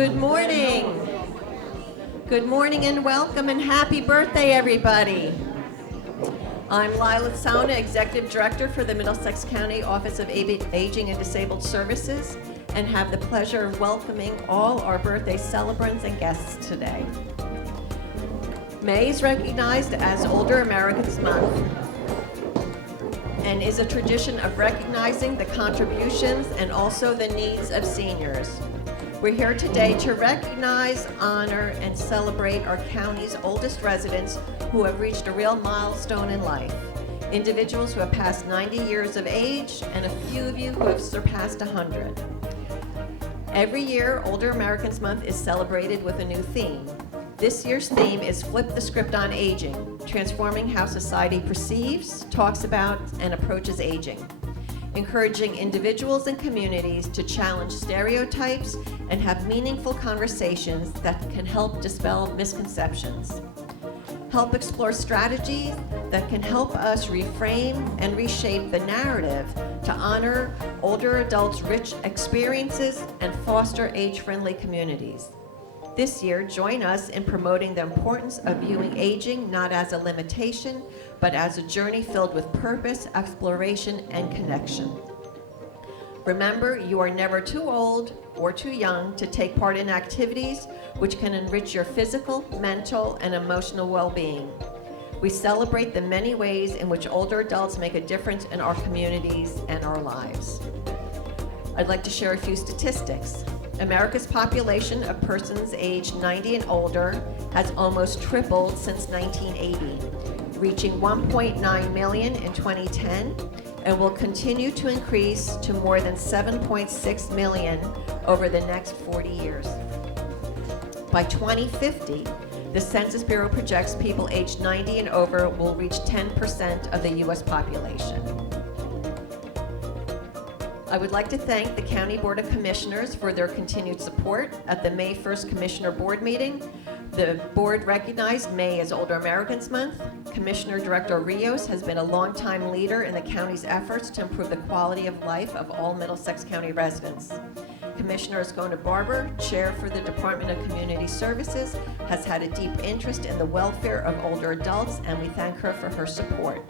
Good morning. Good morning and welcome and happy birthday, everybody. I'm Lila Sauna, Executive Director for the Middlesex County Office of Aging and Disabled Services, and have the pleasure of welcoming all our birthday celebrants and guests today. May is recognized as Older Americans Month and is a tradition of recognizing the contributions and also the needs of seniors. We're here today to recognize, honor, and celebrate our county's oldest residents who have reached a real milestone in life. Individuals who have passed 90 years of age, and a few of you who have surpassed 100. Every year, Older Americans Month is celebrated with a new theme. This year's theme is Flip the Script on Aging, transforming how society perceives, talks about, and approaches aging. Encouraging individuals and communities to challenge stereotypes and have meaningful conversations that can help dispel misconceptions. Help explore strategies that can help us reframe and reshape the narrative to honor older adults' rich experiences and foster age-friendly communities. This year, join us in promoting the importance of viewing aging not as a limitation, but as a journey filled with purpose, exploration, and connection. Remember, you are never too old or too young to take part in activities which can enrich your physical, mental, and emotional well-being. We celebrate the many ways in which older adults make a difference in our communities and our lives. I'd like to share a few statistics. America's population of persons aged 90 and older has almost tripled since 1980, reaching 1.9 million in 2010, and will continue to increase to more than 7.6 million over the next 40 years. By 2050, the Census Bureau projects people aged 90 and over will reach 10% of the U.S. population. I would like to thank the County Board of Commissioners for their continued support. At the May 1st Commissioner Board meeting, the board recognized May as Older Americans Month. Commissioner Director Rios has been a longtime leader in the county's efforts to improve the quality of life of all Middlesex County residents. Commissioner Escona Barber, Chair for the Department of Community Services, has had a deep interest in the welfare of older adults, and we thank her for her support.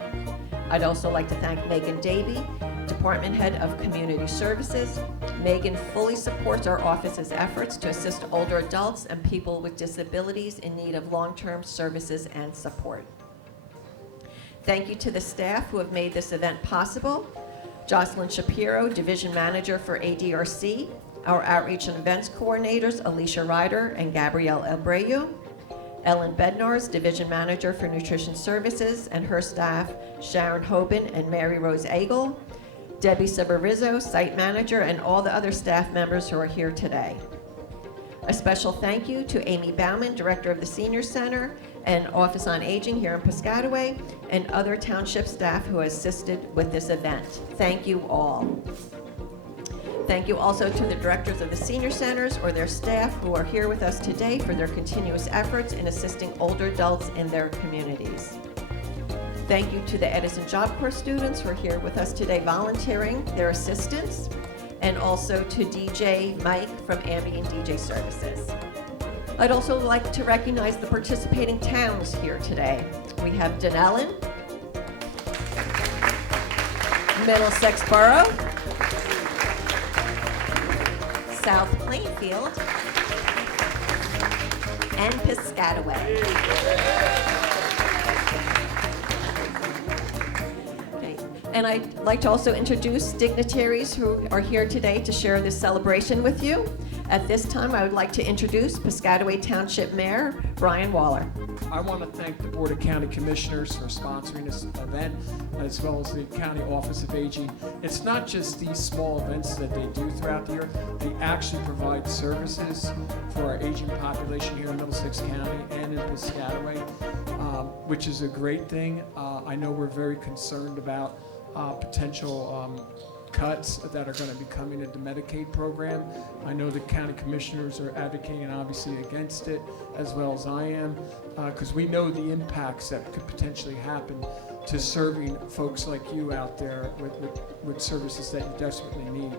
I'd also like to thank Megan Davey, Department Head of Community Services. Megan fully supports our office's efforts to assist older adults and people with disabilities in need of long-term services and support. Thank you to the staff who have made this event possible. Jocelyn Shapiro, Division Manager for ADRC, our Outreach and Events Coordinators, Alicia Ryder and Gabrielle Elbreu, Ellen Bednarz, Division Manager for Nutrition Services, and her staff, Sharon Hoban and Mary Rose Agel, Debbie Sabarizzo, Site Manager, and all the other staff members who are here today. A special thank you to Amy Bauman, Director of the Senior Center and Office on Aging here in Piscataway, and other township staff who assisted with this event. Thank you all. Thank you also to the directors of the senior centers or their staff who are here with us today for their continuous efforts in assisting older adults in their communities. Thank you to the Edison Job Corps students who are here with us today volunteering their assistance, and also to DJ Mike from Ambient DJ Services. I'd also like to recognize the participating towns here today. We have Dunellen, Middlesex Borough, South Plainfield, and Piscataway. And I'd like to also introduce dignitaries who are here today to share this celebration with you. At this time, I would like to introduce Piscataway Township Mayor Brian Waller. I want to thank the Board of County Commissioners for sponsoring this event, as well as the County Office of Aging. It's not just these small events that they do throughout the year. They actually provide services for our aging population here in Middlesex County and in Piscataway, which is a great thing. I know we're very concerned about potential cuts that are going to be coming into the Medicaid program. I know the county commissioners are advocating obviously against it, as well as I am, because we know the impacts that could potentially happen to serving folks like you out there with services that you desperately need.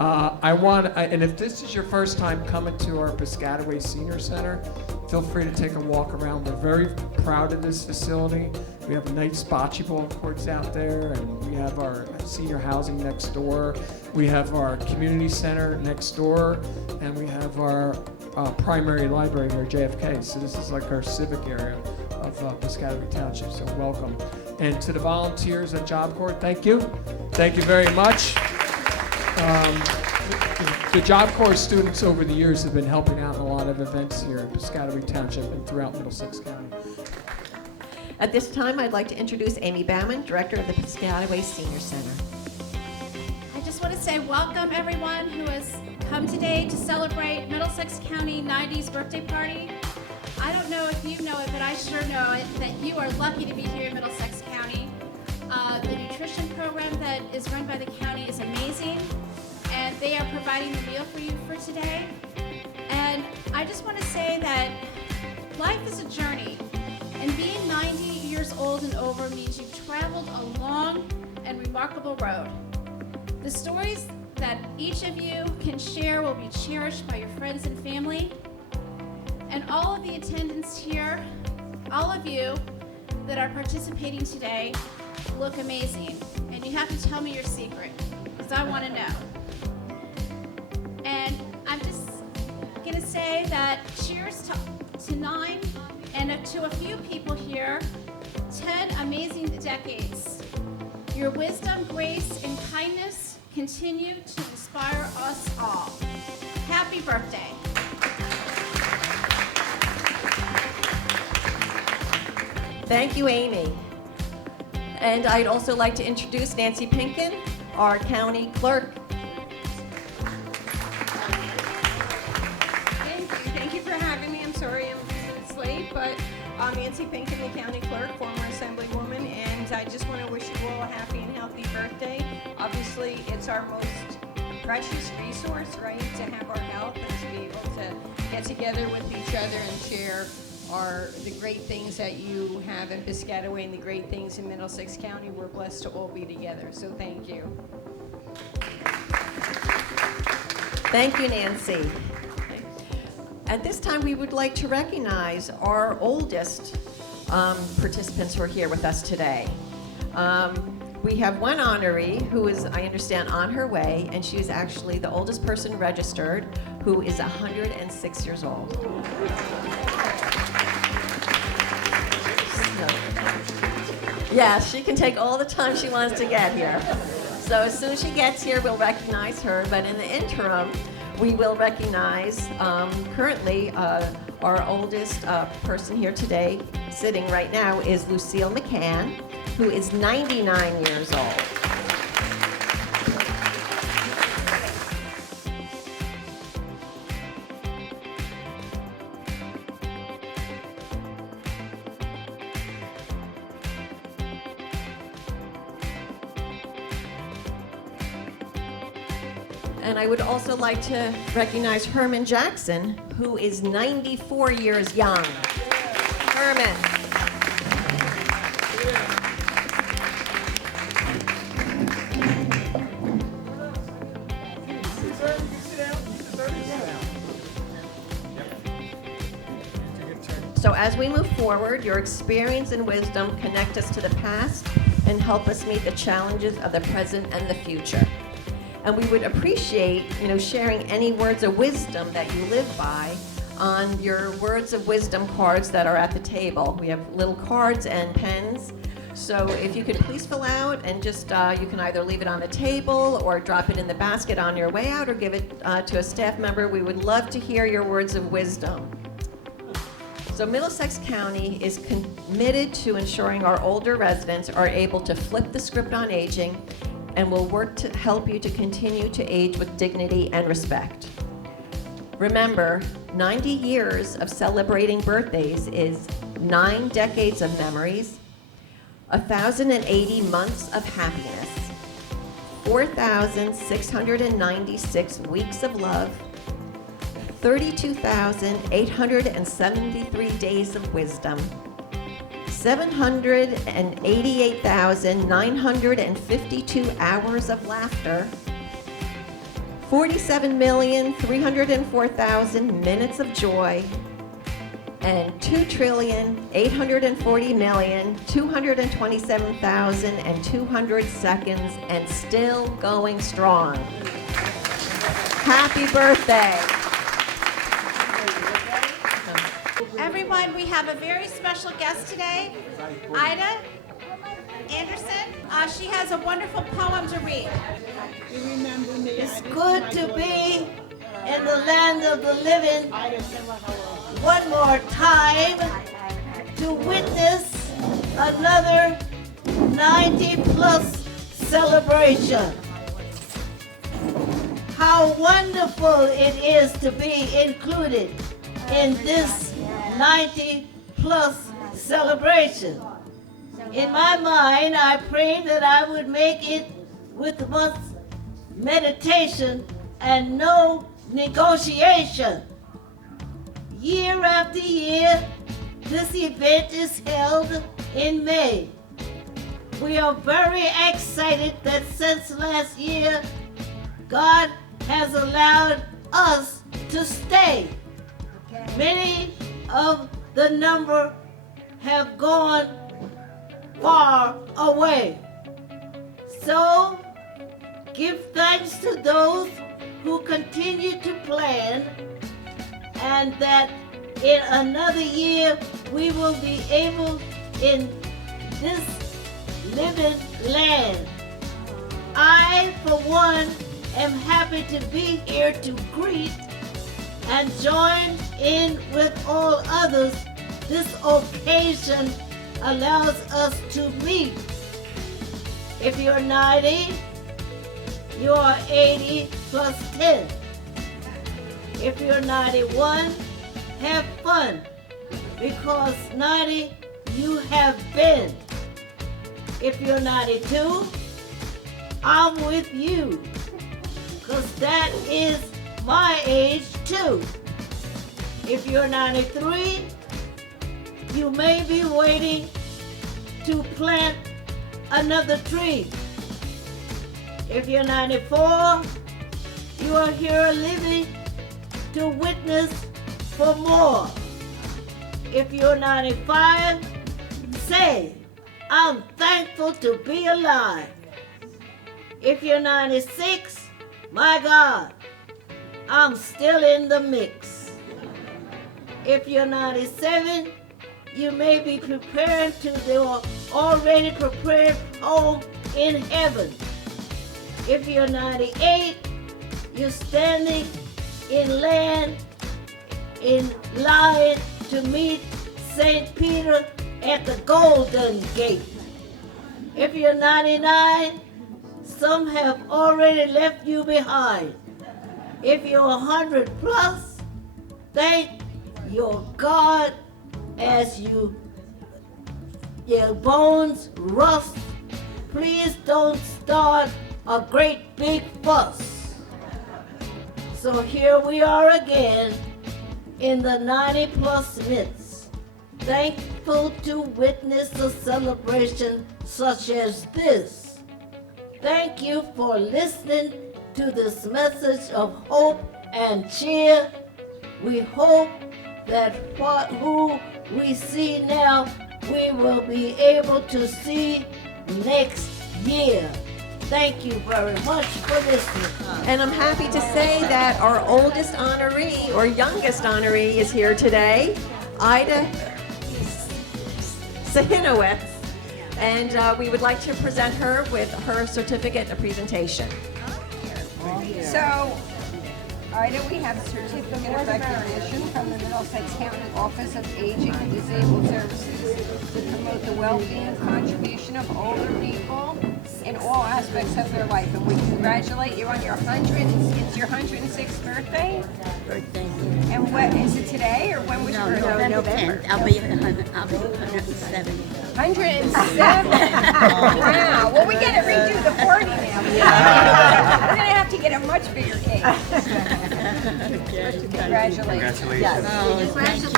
And if this is your first time coming to our Piscataway Senior Center, feel free to take a walk around. We're very proud of this facility. We have nice bocce ball courts out there, and we have our senior housing next door. We have our community center next door, and we have our primary library here, JFK. So this is like our civic area of Piscataway Township, so welcome. And to the volunteers at Job Corps, thank you. Thank you very much. The Job Corps students over the years have been helping out in a lot of events here in Piscataway Township and throughout Middlesex County. At this time, I'd like to introduce Amy Bauman, Director of the Piscataway Senior Center. I just want to say welcome everyone who has come today to celebrate Middlesex County 90s birthday party. I don't know if you know it, but I sure know it, that you are lucky to be here in Middlesex County. The nutrition program that is run by the county is amazing, and they are providing the meal for you for today. And I just want to say that life is a journey, and being 90 years old and over means you've traveled a long and remarkable road. The stories that each of you can share will be cherished by your friends and family. And all of the attendants here, all of you that are participating today, look amazing. And you have to tell me your secret, because I want to know. And I'm just going to say that cheers to 9 and to a few people here, 10 amazing decades. Your wisdom, grace, and kindness continue to inspire us all. Happy birthday. Thank you, Amy. And I'd also like to introduce Nancy Pinkin, our county clerk. Thank you for having me. I'm sorry I'm a few minutes late, but I'm Nancy Pinkin, the county clerk, former assemblywoman, and I just want to wish you all a happy and healthy birthday. Obviously, it's our most precious resource, right, to have our health and to be able to get together with each other and share the great things that you have in Piscataway and the great things in Middlesex County. We're blessed to all be together, so thank you. Thank you, Nancy. At this time, we would like to recognize our oldest participants who are here with us today. We have one honoree who is, I understand, on her way, and she is actually the oldest person registered, who is 106 years old. Yeah, she can take all the time she wants to get here. So as soon as she gets here, we'll recognize her. But in the interim, we will recognize currently our oldest person here today, sitting right now, is Lucille McCann, who is 99 years old. And I would also like to recognize Herman Jackson, who is 94 years young. Herman. So as we move forward, your experience and wisdom connect us to the past and help us meet the challenges of the present and the future. And we would appreciate, sharing any words of wisdom that you live by on your words of wisdom cards that are at the table. We have little cards and pens. So if you could please fill out and just, you can either leave it on the table or drop it in the basket on your way out or give it to a staff member. We would love to hear your words of wisdom. So Middlesex County is committed to ensuring our older residents are able to flip the script on aging and will work to help you to continue to age with dignity and respect. Remember, 90 years of celebrating birthdays is 9 decades of memories, 1,080 months of happiness, 4,696 weeks of love, 32,873 days of wisdom, 788,952 hours of laughter, 47,304,000 minutes of joy, and 2,840,227,200 seconds, and still going strong. Happy birthday. Everyone, we have a very special guest today, Ida Anderson. She has a wonderful poem to read. It's good to be in the land of the living one more time to witness another 90-plus celebration. How wonderful it is to be included in this 90-plus celebration. In my mind, I prayed that I would make it with much meditation and no negotiation. Year after year, this event is held in May. We are very excited that since last year, God has allowed us to stay. Many of the number have gone far away. So, give thanks to those who continue to plan, and that in another year we will be able in this living land. I, for one, am happy to be here to greet and join in with all others. This occasion allows us to meet. If you're 90, you are 80 plus 10. If you're 91, have fun, because 90 you have been. If you're 92, I'm with you, because that is my age too. If you're 93, you may be waiting to plant another tree. If you're 94, you are here living to witness for more. If you're 95, say, I'm thankful to be alive. If you're 96, my God, I'm still in the mix. If you're 97, you may be preparing to the already prepared home in heaven. If you're 98, you're standing in line to meet St. Peter at the Golden Gate. If you're 99, some have already left you behind. If you're 100 plus, thank your God as your bones rust. Please don't start a great big fuss. So here we are again in the 90 plus midst, thankful to witness a celebration such as this. Thank you for listening to this message of hope and cheer. We hope that who we see now, we will be able to see next year. Thank you very much for listening. And I'm happy to say that our oldest honoree, or youngest honoree, is here today, Ida Sahinowitz. And we would like to present her with her certificate and presentation. So, Ida, we have a certificate of recognition from the Middlesex County Office of Aging and Disabled Services to promote the well-being and contribution of older people in all aspects of their life. And we congratulate you on your 106th birthday. Birthday. And what is it today, or when was your birthday? November 10th. I'll be 170. 107. Wow. Well, we got to redo the party now. We're going to have to get a much bigger cake. Congratulations. Oh, thank you.